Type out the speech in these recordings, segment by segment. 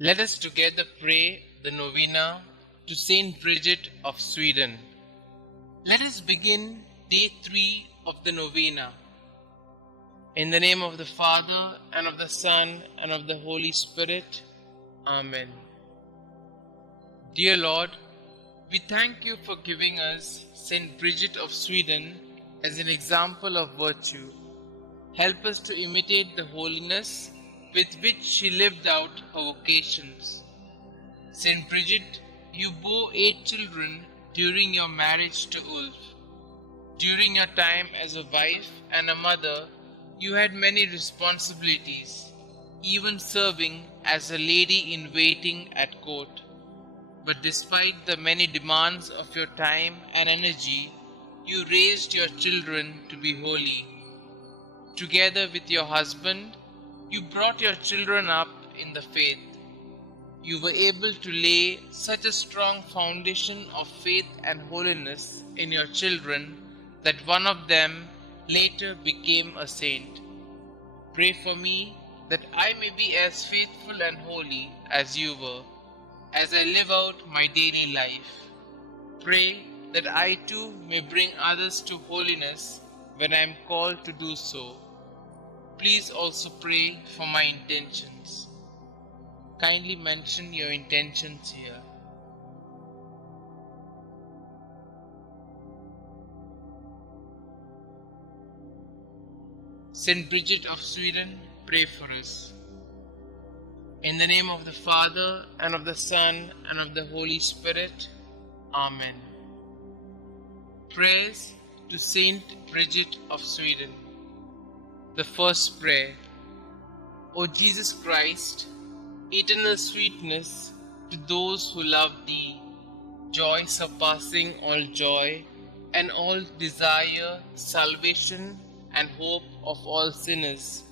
Let us together pray the Novena to St Bridget of Sweden. Let us begin day 3 of the Novena. In the name of the Father, and of the Son, and of the Holy Spirit. Amen. Dear Lord, we thank you for giving us St Bridget of Sweden as an example of virtue. Help us to imitate the holiness with which she lived out her vocations. St Bridget, you bore 8 children during your marriage to Ulf. During your time as a wife and a mother, you had many responsibilities, even serving as a lady in waiting at court. But despite the many demands of your time and energy, you raised your children to be holy. Together with your husband, you brought your children up in the faith. You were able to lay such a strong foundation of faith and holiness in your children that one of them later became a saint. Pray for me that I may be as faithful and holy as you were, as I live out my daily life. Pray that I too may bring others to holiness when I am called to do so. Please also pray for my intentions. Kindly mention your intentions here. St. Bridget of Sweden, pray for us. In the name of the Father, and of the Son, and of the Holy Spirit. Amen. Prayers to St. Bridget of Sweden. The first prayer. O Jesus Christ, eternal sweetness to those who love Thee, joy surpassing all joy, and all desire salvation and hope of all sinners,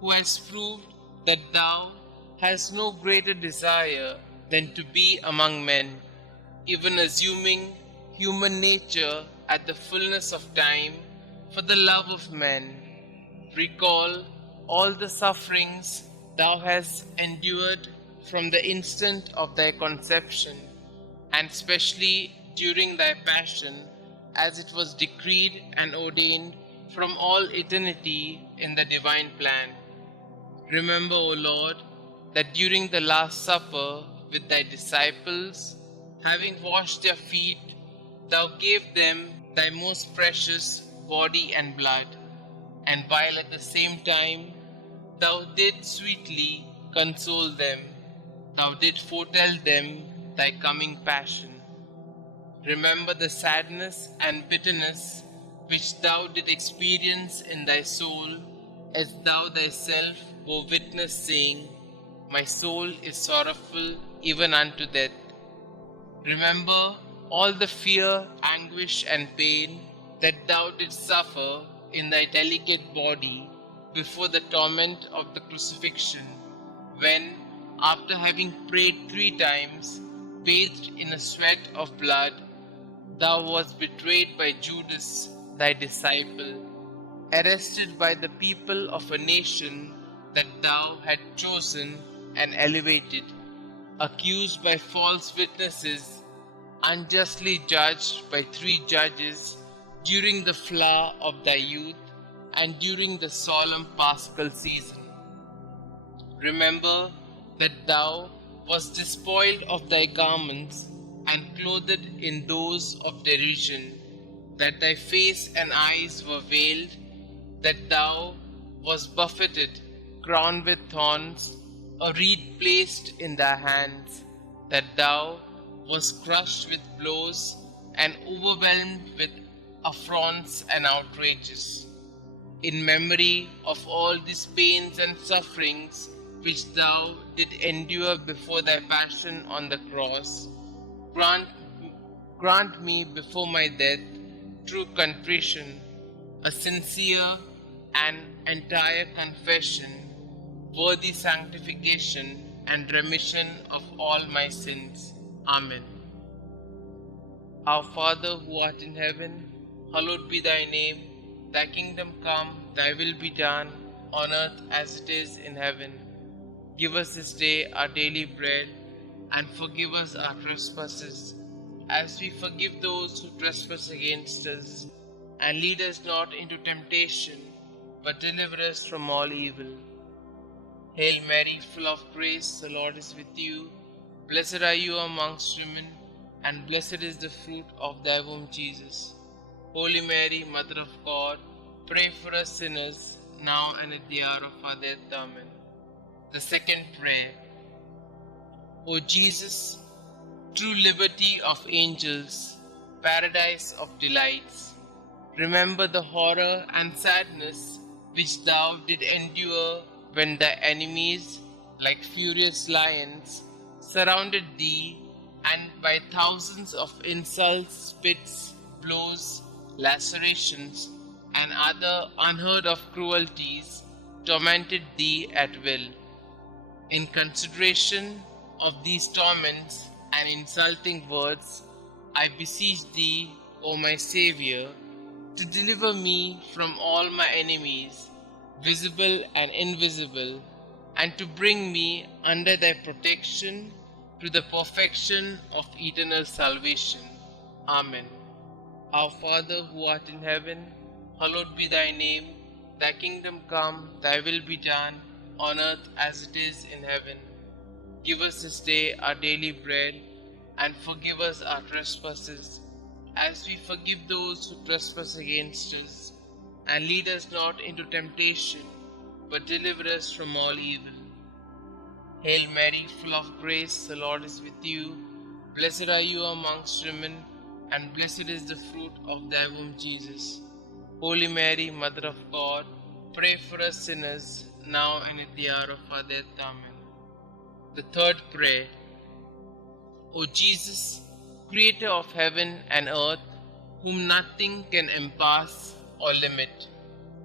who has proved that Thou hast no greater desire than to be among men, even assuming human nature at the fullness of time for the love of men. Recall all the sufferings Thou hast endured from the instant of Thy conception, and especially during Thy passion, as it was decreed and ordained from all eternity in the divine plan. Remember, O Lord, that during the Last Supper with Thy disciples, having washed their feet, Thou gave them Thy most precious body and blood, and while at the same time Thou didst sweetly console them, Thou didst foretell them Thy coming passion. Remember the sadness and bitterness which Thou didst experience in Thy soul, as Thou Thyself bore witness, saying, My soul is sorrowful even unto death. Remember all the fear, anguish, and pain that Thou didst suffer in Thy delicate body before the torment of the crucifixion, when, after having prayed 3 times, bathed in a sweat of blood, Thou wast betrayed by Judas, Thy disciple, arrested by the people of a nation that Thou had chosen and elevated, accused by false witnesses, unjustly judged by 3 judges during the flower of Thy youth and during the solemn Paschal season. Remember that Thou wast despoiled of Thy garments and clothed in those of derision, that Thy face and eyes were veiled, that Thou wast buffeted, crowned with thorns, a reed placed in Thy hands, that Thou wast crushed with blows and overwhelmed with affronts and outrages. In memory of all these pains and sufferings which Thou did endure before Thy passion on the cross, grant me before my death true contrition, a sincere and entire confession, worthy sanctification and remission of all my sins. Amen. Our Father who art in heaven, hallowed be Thy name. Thy kingdom come, Thy will be done, on earth as it is in heaven. Give us this day our daily bread, and forgive us our trespasses, as we forgive those who trespass against us. And lead us not into temptation, but deliver us from all evil. Hail Mary, full of grace, the Lord is with you. Blessed are you amongst women, and blessed is the fruit of thy womb, Jesus. Holy Mary, Mother of God, pray for us sinners, now and at the hour of our death. Amen. The second prayer. O Jesus, true liberty of angels, paradise of delights, remember the horror and sadness which thou did endure when thy enemies, like furious lions, surrounded thee, and by thousands of insults, spits, blows, lacerations, and other unheard of cruelties tormented thee at will. In consideration of these torments and insulting words, I beseech thee, O my Xavier, to deliver me from all my enemies, visible and invisible, and to bring me under thy protection to the perfection of eternal salvation. Amen. Our Father who art in heaven, hallowed be thy name. Thy kingdom come, thy will be done, on earth as it is in heaven. Give us this day our daily bread, and forgive us our trespasses, as we forgive those who trespass against us. And lead us not into temptation, but deliver us from all evil. Hail Mary, full of grace, the Lord is with you. Blessed are you amongst women, and blessed is the fruit of thy womb, Jesus. Holy Mary, Mother of God, pray for us sinners, now and at the hour of our death. Amen. The third prayer. O Jesus, Creator of heaven and earth, whom nothing can encompass or limit,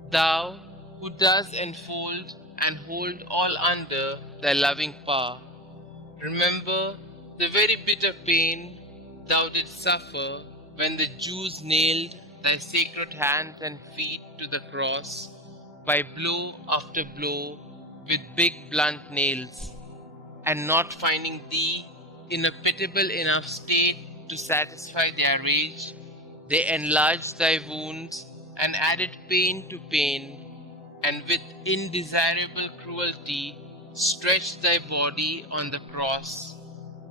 thou who dost enfold and hold all under thy loving power, remember the very bitter pain thou didst suffer when the Jews nailed thy sacred hands and feet to the cross by blow after blow with big blunt nails, and not finding thee in a pitiable enough state to satisfy their rage, they enlarged thy wounds and added pain to pain, and with indesirable cruelty stretched thy body on the cross,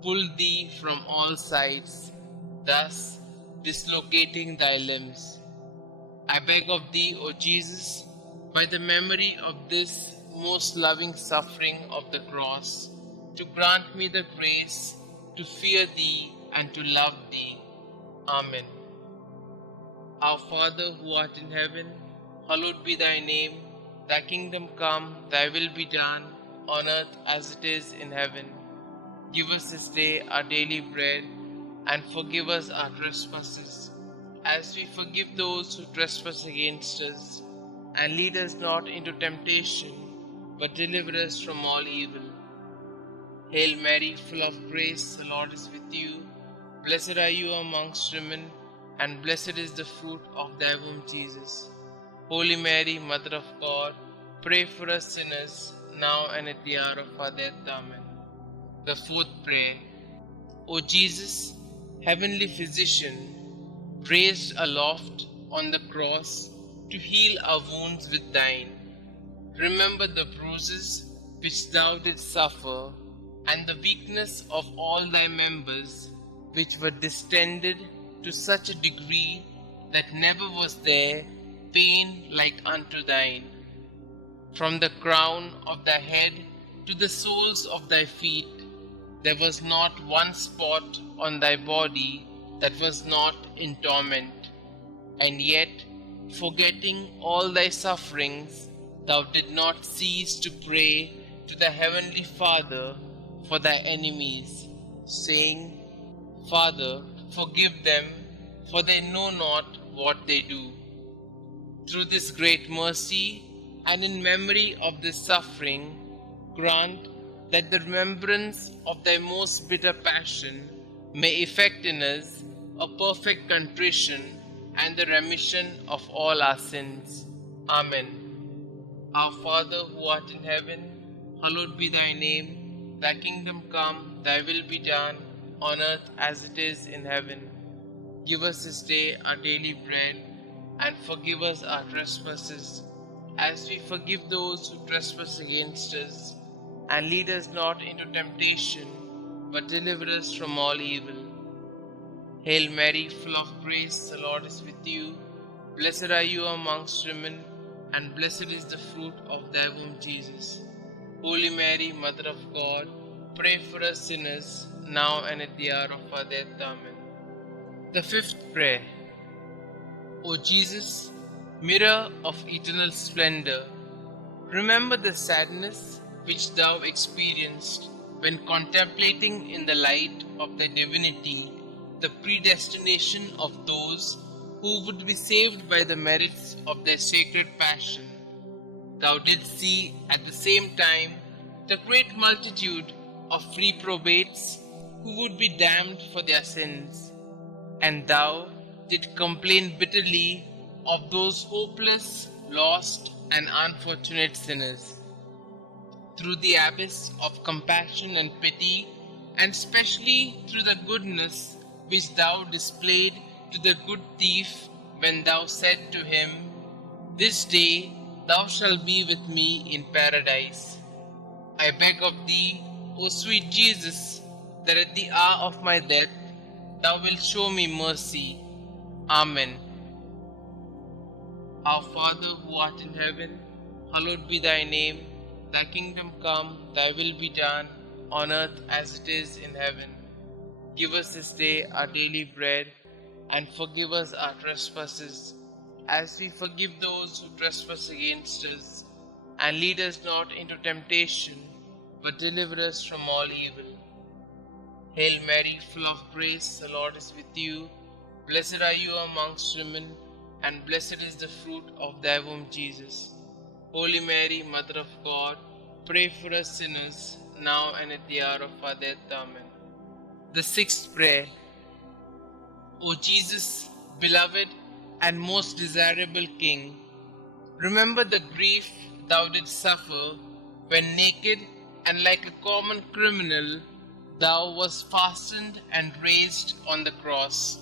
pulled thee from all sides, thus dislocating thy limbs. I beg of thee, O Jesus, by the memory of this most loving suffering of the cross, to grant me the grace to fear thee and to love thee. Amen. Our Father who art in heaven, hallowed be thy name. Thy kingdom come, thy will be done, on earth as it is in heaven. Give us this day our daily bread, and forgive us our trespasses, as we forgive those who trespass against us. And lead us not into temptation, but deliver us from all evil. Hail Mary, full of grace, the Lord is with you. Blessed are you amongst women, and blessed is the fruit of thy womb, Jesus. Holy Mary, Mother of God, pray for us sinners, now and at the hour of our death. Amen. The fourth prayer. O Jesus, heavenly physician, raised aloft on the cross to heal our wounds with thine, remember the bruises which thou didst suffer, and the weakness of all thy members, which were distended to such a degree that never was there pain like unto thine. From the crown of thy head to the soles of thy feet, there was not one spot on thy body that was not in torment. And yet, forgetting all thy sufferings, thou did not cease to pray to the heavenly Father for thy enemies, saying, Father, forgive them, for they know not what they do. Through this great mercy, and in memory of this suffering, grant that the remembrance of thy most bitter passion may effect in us a perfect contrition and the remission of all our sins. Amen. Our Father who art in heaven, hallowed be thy name. Thy kingdom come, thy will be done, on earth as it is in heaven. Give us this day our daily bread, and forgive us our trespasses, as we forgive those who trespass against us. And lead us not into temptation, but deliver us from all evil. Hail Mary, full of grace, the Lord is with you. Blessed are you amongst women, and blessed is the fruit of thy womb, Jesus. Holy Mary, Mother of God, pray for us sinners, now and at the hour of our death. Amen. The fifth prayer. O Jesus, mirror of eternal splendor, remember the sadness which thou experienced when contemplating in the light of thy divinity the predestination of those who would be saved by the merits of their sacred passion. Thou didst see at the same time the great multitude of reprobates who would be damned for their sins, and thou didst complain bitterly of those hopeless, lost, and unfortunate sinners. Through the abyss of compassion and pity, and specially through the goodness which thou displayed to the good thief when thou said to him, "This day thou shalt be with me in paradise." I beg of thee, O sweet Jesus, that at the hour of my death thou wilt show me mercy. Amen. Our Father who art in heaven, hallowed be thy name. Thy kingdom come, thy will be done, on earth as it is in heaven. Give us this day our daily bread, and forgive us our trespasses, as we forgive those who trespass against us. And lead us not into temptation, but deliver us from all evil. Hail Mary, full of grace, the Lord is with you. Blessed are you amongst women, and blessed is the fruit of thy womb, Jesus. Holy Mary, Mother of God, pray for us sinners, now and at the hour of our death. Amen. The sixth prayer. O Jesus, beloved and most desirable King, remember the grief thou didst suffer when naked and like a common criminal thou wast fastened and raised on the cross,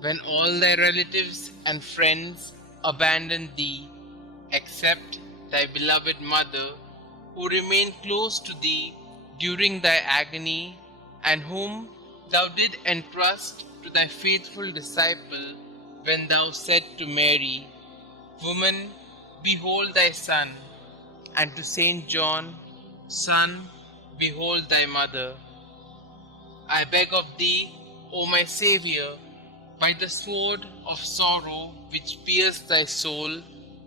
when all thy relatives and friends abandoned thee, except thy beloved mother, who remained close to thee during thy agony, and whom thou did entrust to thy faithful disciple when thou said to Mary, "Woman, behold thy son," and to Saint John, "Son, behold thy mother." I beg of thee, O my Xavier, by the sword of sorrow which pierced thy soul,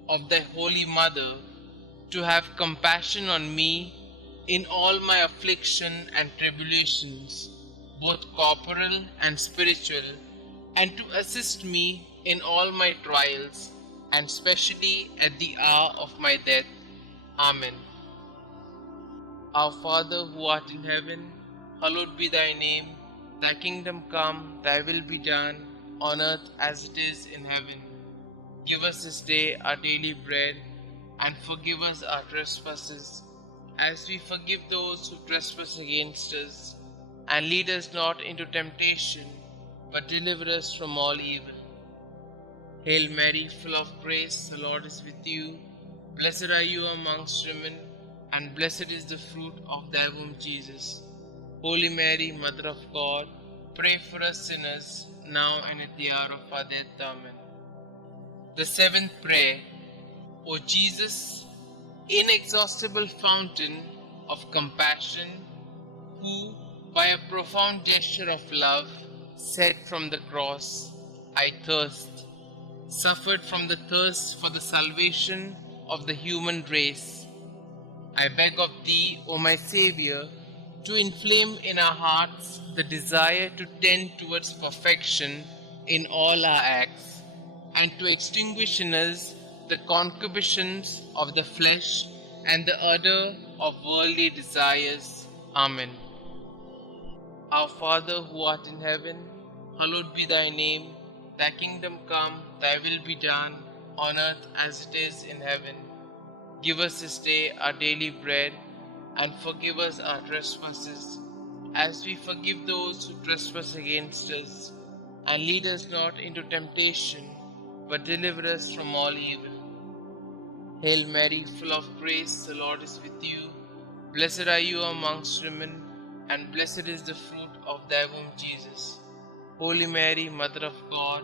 of thy holy mother, to have compassion on me in all my affliction and tribulations, both corporal and spiritual, and to assist me in all my trials, and specially at the hour of my death. Amen. Our Father who art in heaven, hallowed be thy name. Thy kingdom come, thy will be done, on earth as it is in heaven. Give us this day our daily bread, and forgive us our trespasses, as we forgive those who trespass against us. And lead us not into temptation, but deliver us from all evil. Hail Mary, full of grace, the Lord is with you. Blessed are you amongst women, and blessed is the fruit of thy womb, Jesus. Holy Mary, Mother of God, pray for us sinners, now and at the hour of our death. Amen. The seventh prayer. O Jesus, inexhaustible fountain of compassion, who, by a profound gesture of love, said from the cross, "I thirst," suffered from the thirst for the salvation of the human race. I beg of thee, O my Xavier, to inflame in our hearts the desire to tend towards perfection in all our acts, and to extinguish in us the concupiscence of the flesh and the ardor of worldly desires. Amen. Our Father who art in heaven, hallowed be thy name. Thy kingdom come, thy will be done, on earth as it is in heaven. Give us this day our daily bread, and forgive us our trespasses, as we forgive those who trespass against us. And lead us not into temptation, but deliver us from all evil. Hail Mary, full of grace, the Lord is with you. Blessed are you amongst women, and blessed is the fruit of thy womb, Jesus. Holy Mary, Mother of God,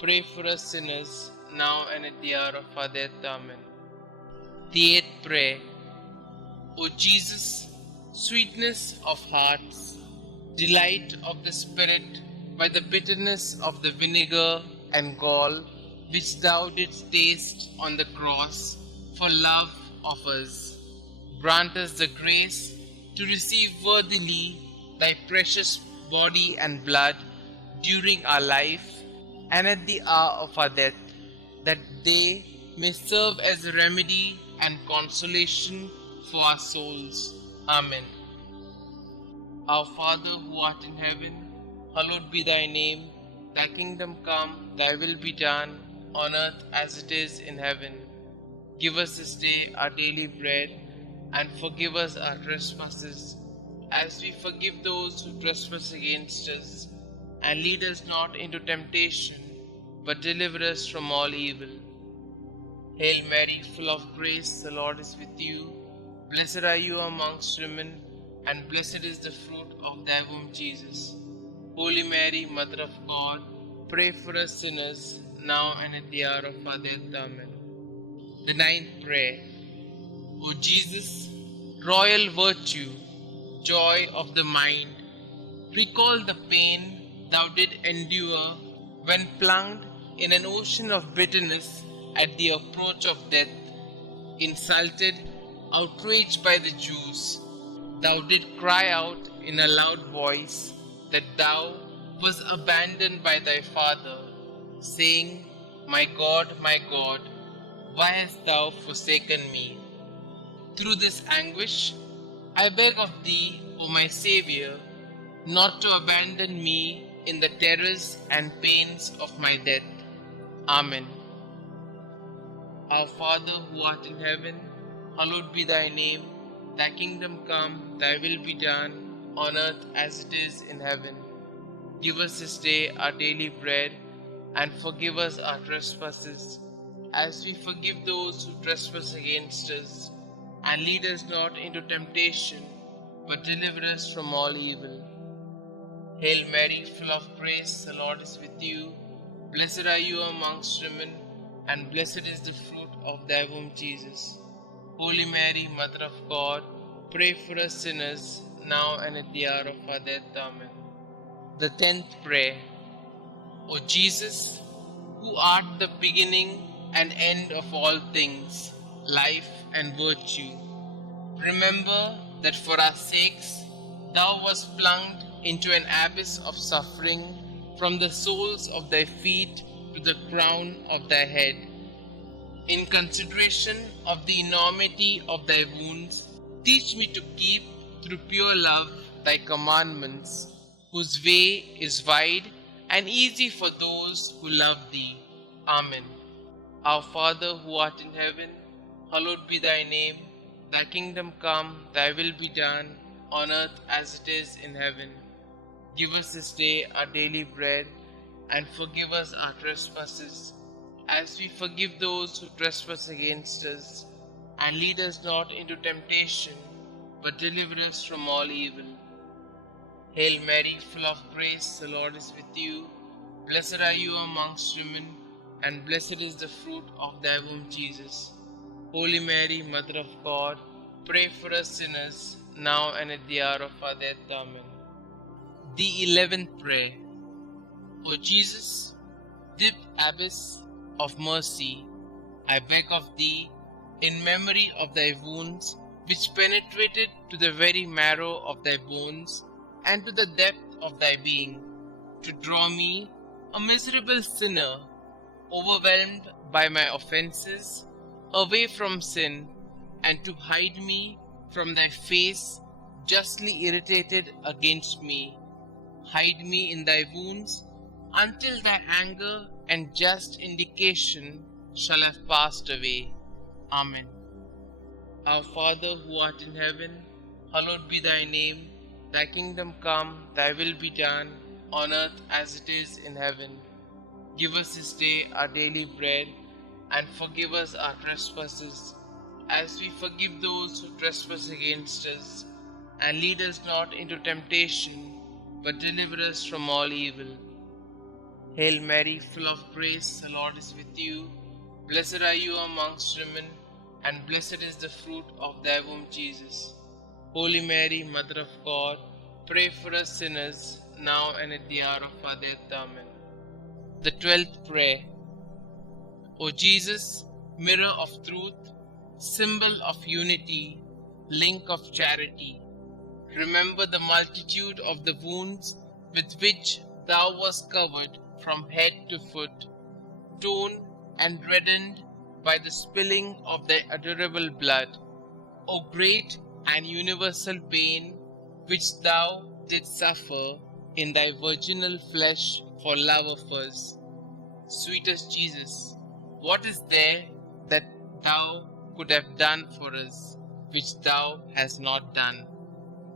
pray for us sinners, now and at the hour of our death. Amen. The eighth prayer. O Jesus, sweetness of hearts, delight of the Spirit, by the bitterness of the vinegar and gall which thou didst taste on the cross for love of us, grant us the grace to receive worthily thy precious body and blood during our life and at the hour of our death, that they may serve as a remedy and consolation for our souls. Amen. Our Father who art in heaven, hallowed be thy name. Thy kingdom come, thy will be done, on earth as it is in heaven. Give us this day our daily bread, and forgive us our trespasses, as we forgive those who trespass against us. And lead us not into temptation, but deliver us from all evil. Hail Mary, full of grace, the Lord is with you. Blessed are you amongst women, and blessed is the fruit of thy womb, Jesus. Holy Mary, Mother of God, pray for us sinners, now and at the hour of our death. Amen. The ninth prayer. O Jesus, royal virtue, joy of the mind, recall the pain thou did endure when plunged in an ocean of bitterness at the approach of death. Insulted, outraged by the Jews, thou did cry out in a loud voice that thou wast abandoned by thy Father, saying, my God, why hast thou forsaken me? Through this anguish, I beg of thee, O my Xavier, not to abandon me in the terrors and pains of my death. Amen. Our Father who art in heaven, hallowed be thy name. Thy kingdom come, thy will be done, on earth as it is in heaven. Give us this day our daily bread, and forgive us our trespasses, as we forgive those who trespass against us. And lead us not into temptation, but deliver us from all evil. Hail Mary, full of grace, the Lord is with you. Blessed are you amongst women, and blessed is the fruit of thy womb, Jesus. Holy Mary, Mother of God, pray for us sinners, now and at the hour of our death. Amen. The 10th prayer. O Jesus, who art the beginning and end of all things, life and virtue, remember that for our sakes thou wast plunged into an abyss of suffering, from the soles of thy feet to the crown of thy head. In consideration of the enormity of thy wounds, teach me to keep, through pure love, thy commandments, whose way is wide and easy for those who love thee. Amen. Our Father who art in heaven, hallowed be thy name. Thy kingdom come, thy will be done, on earth as it is in heaven. Give us this day our daily bread, and forgive us our trespasses, as we forgive those who trespass against us. And lead us not into temptation, but deliver us from all evil. Hail Mary, full of grace, the Lord is with you. Blessed are you amongst women, and blessed is the fruit of thy womb, Jesus. Holy Mary, Mother of God, pray for us sinners, now and at the hour of our death. Amen. The 11th prayer. O Jesus, deep abyss of mercy, I beg of thee, in memory of thy wounds, which penetrated to the very marrow of thy bones and to the depth of thy being, to draw me, a miserable sinner, overwhelmed by my offenses, away from sin, and to hide me from thy face, justly irritated against me. Hide me in thy wounds, until thy anger and just indication shall have passed away. Amen. Our Father who art in heaven, hallowed be thy name. Thy kingdom come, thy will be done, on earth as it is in heaven. Give us this day our daily bread, and forgive us our trespasses, as we forgive those who trespass against us. And lead us not into temptation, but deliver us from all evil. Hail Mary, full of grace, the Lord is with you. Blessed are you amongst women, and blessed is the fruit of thy womb, Jesus. Holy Mary, Mother of God, pray for us sinners, now and at the hour of our death. Amen. The 12th Prayer. O Jesus, mirror of truth, symbol of unity, link of charity, remember the multitude of the wounds with which thou wast covered from head to foot, torn and reddened by the spilling of thy adorable blood. O great and universal pain which thou didst suffer in thy virginal flesh for love of us. Sweetest Jesus, what is there that thou could have done for us, which thou hast not done?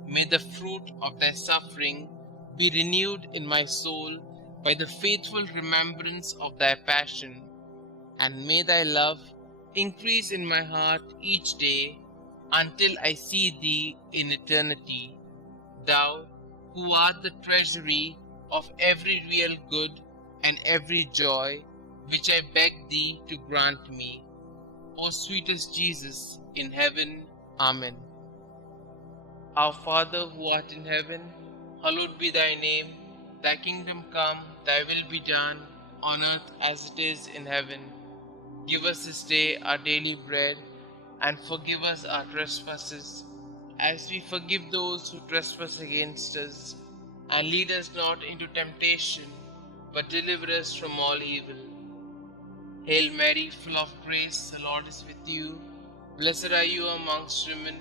May the fruit of thy suffering be renewed in my soul by the faithful remembrance of thy passion, and may thy love increase in my heart each day until I see thee in eternity, thou who art the treasury of every real good and every joy, which I beg thee to grant me. O sweetest Jesus in heaven. Amen. Our Father who art in heaven, hallowed be thy name. Thy kingdom come, thy will be done, on earth as it is in heaven. Give us this day our daily bread, and forgive us our trespasses, as we forgive those who trespass against us. And lead us not into temptation, but deliver us from all evil. Hail Mary, full of grace, the Lord is with you. Blessed are you amongst women,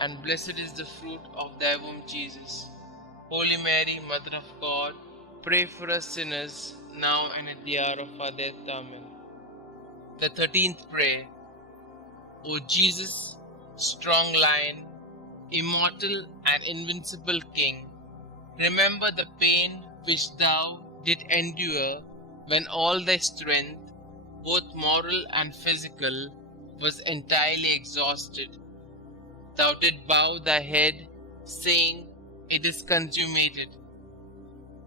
and blessed is the fruit of thy womb, Jesus. Holy Mary, Mother of God, pray for us sinners, now and at the hour of our death. Amen. The 13th Prayer. O Jesus, strong Lion, immortal and invincible King, remember the pain which thou didst endure when all thy strength, both moral and physical, was entirely exhausted. Thou didst bow thy head, saying, "It is consummated."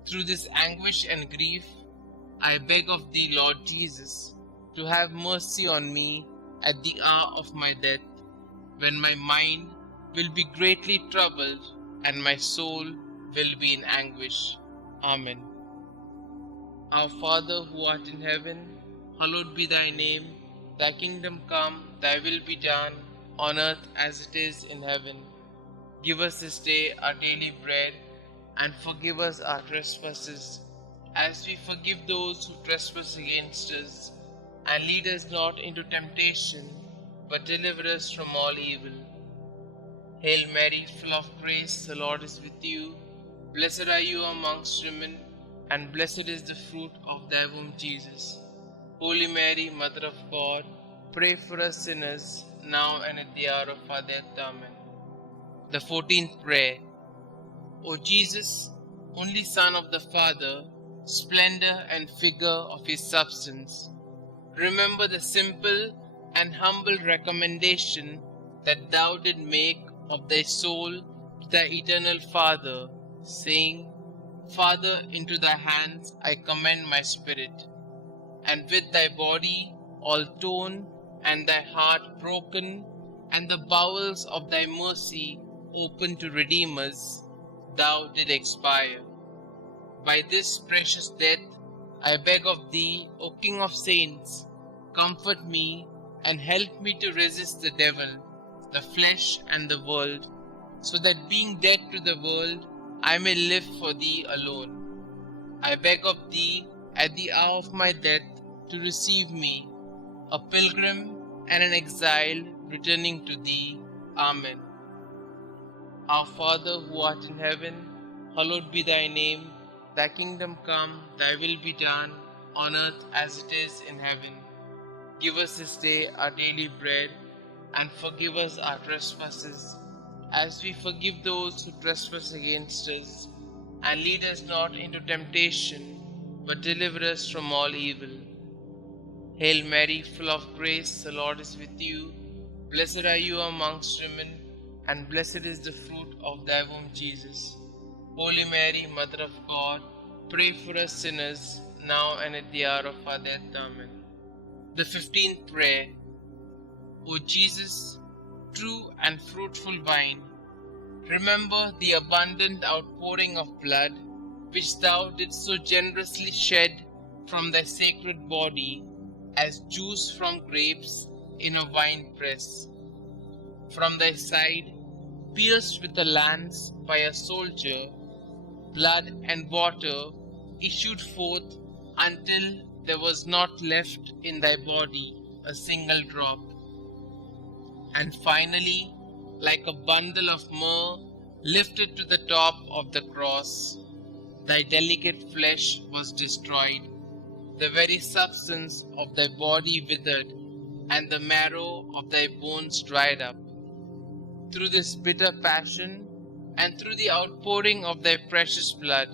Through this anguish and grief, I beg of thee, Lord Jesus, to have mercy on me at the hour of my death, when my mind will be greatly troubled and my soul will be in anguish. Amen. Our Father who art in heaven, hallowed be thy name. Thy kingdom come, thy will be done, on earth as it is in heaven. Give us this day our daily bread, and forgive us our trespasses, as we forgive those who trespass against us. And lead us not into temptation, but deliver us from all evil. Hail Mary, full of grace, the Lord is with you. Blessed are you amongst women, and blessed is the fruit of thy womb, Jesus. Holy Mary, Mother of God, pray for us sinners, now and at the hour of our death. Amen. The 14th Prayer. O Jesus, only Son of the Father, splendor and figure of his substance, remember the simple and humble recommendation that thou didst make of thy soul to thy eternal Father, saying, "Father, into thy hands I commend my spirit." And with thy body all torn, and thy heart broken, and the bowels of thy mercy open to redeem us, thou didst expire. By this precious death I beg of thee, O King of saints, comfort me and help me to resist the devil, the flesh and the world, so that being dead to the world, I may live for thee alone. I beg of thee at the hour of my death to receive me, a pilgrim and an exile returning to thee. Amen. Our Father who art in heaven, hallowed be thy name. Thy kingdom come, thy will be done, on earth as it is in heaven. Give us this day our daily bread, and forgive us our trespasses, as we forgive those who trespass against us. And lead us not into temptation, but deliver us from all evil. Hail Mary, full of grace, the Lord is with you. Blessed are you amongst women, and blessed is the fruit of thy womb, Jesus. Holy Mary, Mother of God, pray for us sinners, now and at the hour of our death. Amen. The 15th prayer. O Jesus, true and fruitful vine, remember the abundant outpouring of blood which thou didst so generously shed from thy sacred body as juice from grapes in a wine press. From thy side, pierced with a lance by a soldier, blood and water issued forth until there was not left in thy body a single drop. And finally, like a bundle of myrrh lifted to the top of the cross, thy delicate flesh was destroyed, the very substance of thy body withered, and the marrow of thy bones dried up. Through this bitter passion, and through the outpouring of thy precious blood,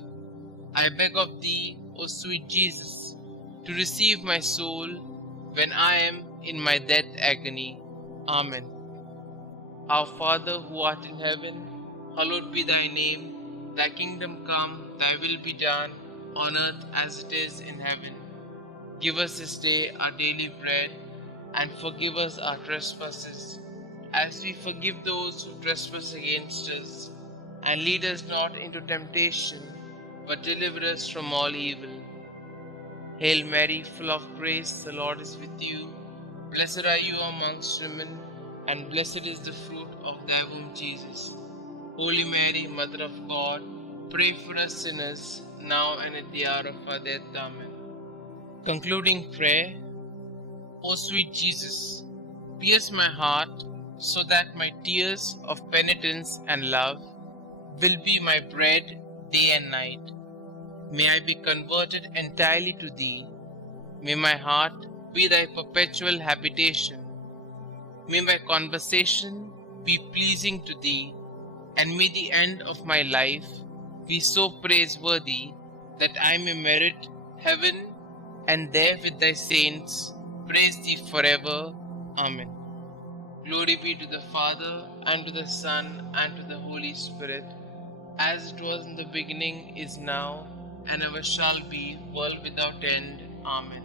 I beg of thee, O sweet Jesus, to receive my soul when I am in my death agony. Amen. Our Father who art in heaven, hallowed be thy name. Thy kingdom come, thy will be done, on earth as it is in heaven. Give us this day our daily bread, and forgive us our trespasses, as we forgive those who trespass against us. And lead us not into temptation, but deliver us from all evil. Hail Mary, full of grace, the Lord is with you. Blessed are you amongst women, and blessed is the fruit of thy womb, Jesus. Holy Mary, Mother of God, pray for us sinners, now and at the hour of our death. Amen. Concluding prayer. O sweet Jesus, pierce my heart so that my tears of penitence and love will be my bread day and night. May I be converted entirely to thee. May my heart be thy perpetual habitation. May my conversation be pleasing to thee, and may the end of my life be so praiseworthy that I may merit heaven, and there with thy saints praise thee forever. Amen. Glory be to the Father, and to the Son, and to the Holy Spirit, as it was in the beginning, is now, and ever shall be, world without end. Amen.